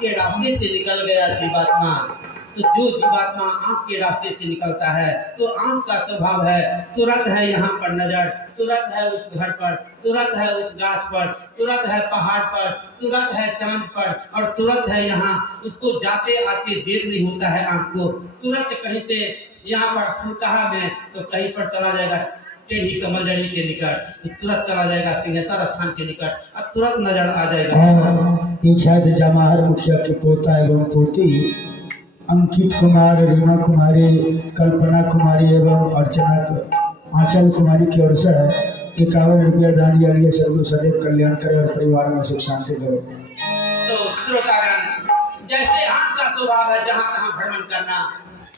के रास्ते से निकल गया जीवात्मा, तो जो जीवात्मा आँख के रास्ते से निकलता है तो आँख का स्वभाव है तुरंत है यहाँ पर नजर, तुरंत है उस घर पर, तुरंत है उस गाछ पर, तुरंत है पहाड़ पर, तुरंत है चांद पर, और तुरंत है यहाँ। उसको जाते आते देर नहीं होता है आँख को, तुरंत कहीं से यहाँ पर फुलकाहा में तो कहीं पर चला जाएगा टेढ़ी कमलजड़ी के निकट, तो तुरंत चला जाएगा सिंहेश्वर स्थान के निकट, अब तुरंत नजर आ जाएगा। शायद जमाहर मुखिया के पोता एवं पोती अंकित कुमार, रीमा कुमारी, कल्पना कुमारी एवं अर्चना आंचल कुमारी की ओर से 51 रुपया दान दिया गया। सदगुरु सदैव कल्याण करे और परिवार में सुख शांति करे। तो श्रोतागण, जैसे आँख का स्वभाव है जहाँ तहाँ भ्रमण करना,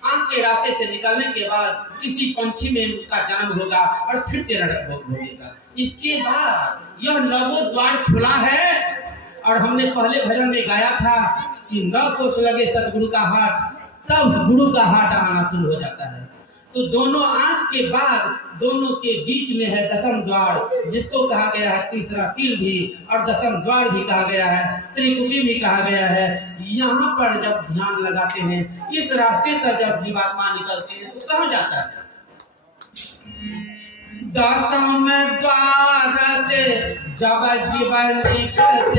आँख के रास्ते से निकलने के बाद किसी पंछी में उसका जन्म होगा और फिर से रड़क भोगेगा। इसके बाद यह नवो द्वार खुला है, और हमने पहले भजन में गाया था कि 9 कोस लगे सतगुरु का हाथ, तब उस गुरु का हाथ आना शुरू हो जाता है। तो दोनों आँख के बाद दोनों के बीच में है दसम द्वार, जिसको कहा गया है तीसरा तिल भी, और दसम द्वार भी कहा गया है, त्रिकुटी भी कहा गया है। यहाँ पर जब ध्यान लगाते हैं, इस रास्ते पर जब जीवात्मा निकलते हैं तो कहाँ जाता है? दसम द्वार से जब जीवन निकलते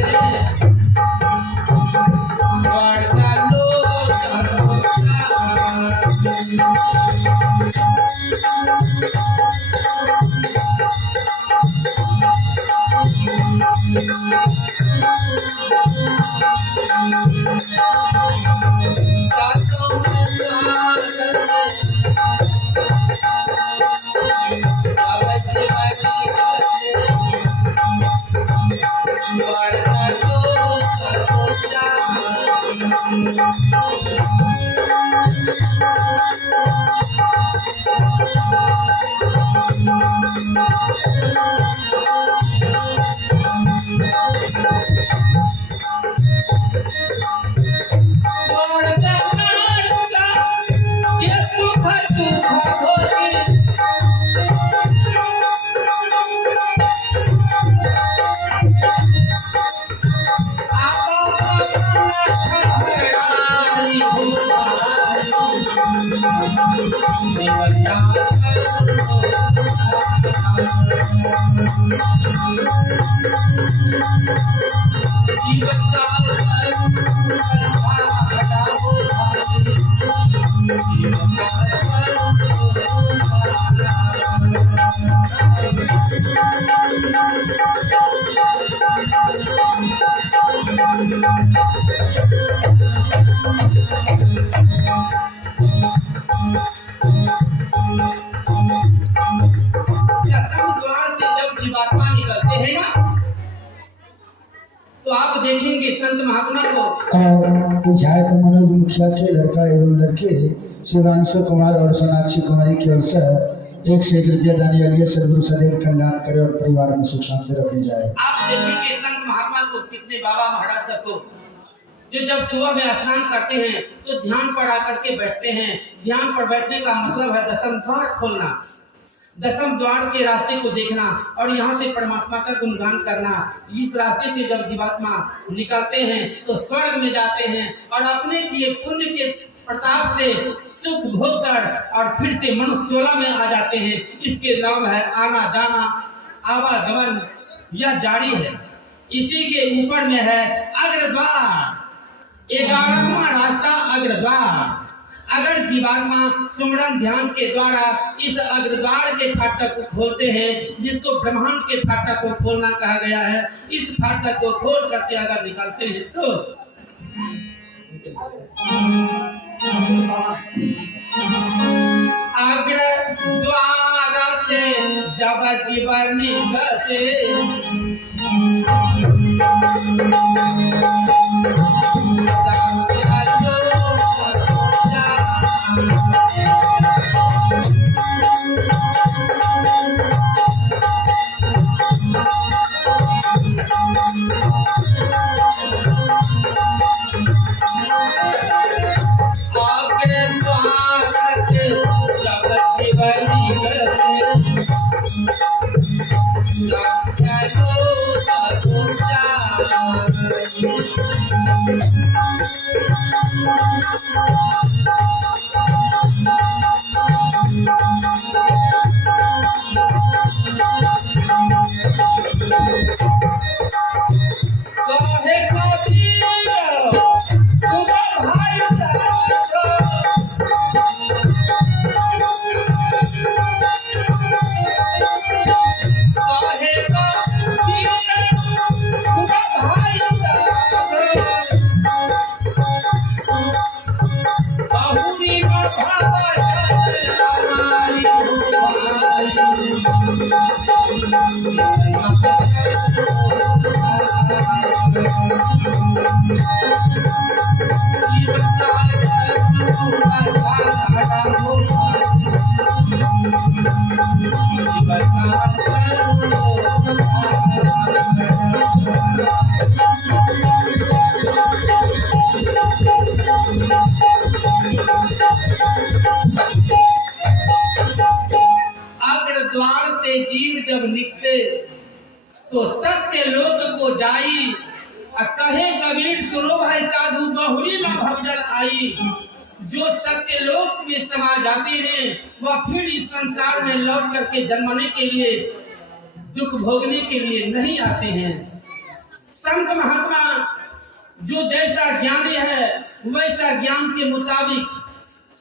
देखेंगे संत महात्मा को झायक मनोज मुखिया के लड़का एवं लड़के शिवांशु कुमार और सोनाक्षी कुमारी की ओर से 1 से 1 रुपया दान दिया गया। सदगुरु सदैव कल्याण करे और परिवार में सुख शांति रखी जाए। आप देखेंगे संत महात्मा को, कितने बाबा महाराज सबको जो जब सुबह में स्नान करते हैं तो ध्यान पर आकर के बैठते हैं। ध्यान पर बैठने का मतलब है दसम द्वार खोलना, दसम द्वार के रास्ते को देखना और यहाँ से परमात्मा का गुणगान करना। इस रास्ते से जब जीवात्मा निकलते हैं तो स्वर्ग में जाते हैं और अपने किए पुण्य के प्रताप से सुख भोग कर और फिर से मनुष्य चोला में आ जाते हैं। इसके नाम है आना जाना, आवागमन, यह जारी है। इसी के ऊपर में है अग्रद्वार, 11वां रास्ता अग्रद्वार। अगर जीवात्मा सुमरन ध्यान के द्वारा इस अग्रद्वार के फाटक को खोलते हैं, जिसको ब्रह्मांड के फाटक को खोलना कहा गया है, इस फाटक को खोल करके अगर निकलते हैं तो अग्रद्वार से जब जीवन निकलते काहे खातिर तुम भाई काहे खातिर तुम भाई बहुरी भावा द्वार से जीव जब निकले तो सत्य लोक को जाई, कहे कबीर सुनो भाई साधु बहुरी में भवजल आई। जो सत्य लोक में समा जाते हैं वह फिर इस संसार में लौट करके जन्मने के लिए, दुख भोगने के लिए नहीं आते हैं। संत महात्मा जो जैसा ज्ञानी है वैसा ज्ञान के मुताबिक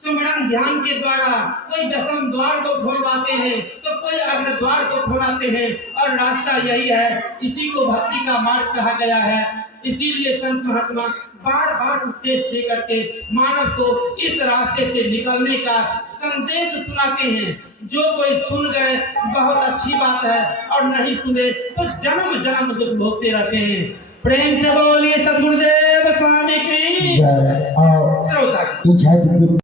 सुमरन ध्यान के द्वारा कोई दशम द्वार को खोलवाते हैं तो कोई अग्र द्वार को खोलाते हैं, और रास्ता यही है। इसी को भक्ति का मार्ग कहा गया है। इसीलिए संत महात्मा बार बार उपदेश दे करके मानव को इस रास्ते से निकलने का संदेश सुनाते हैं। जो कोई सुन गए बहुत अच्छी बात है, और नहीं सुने तो जन्म जन्म दुख भोगते रहते हैं। प्रेम से बोलिए सद्गुरुदेव स्वामी की। जय। और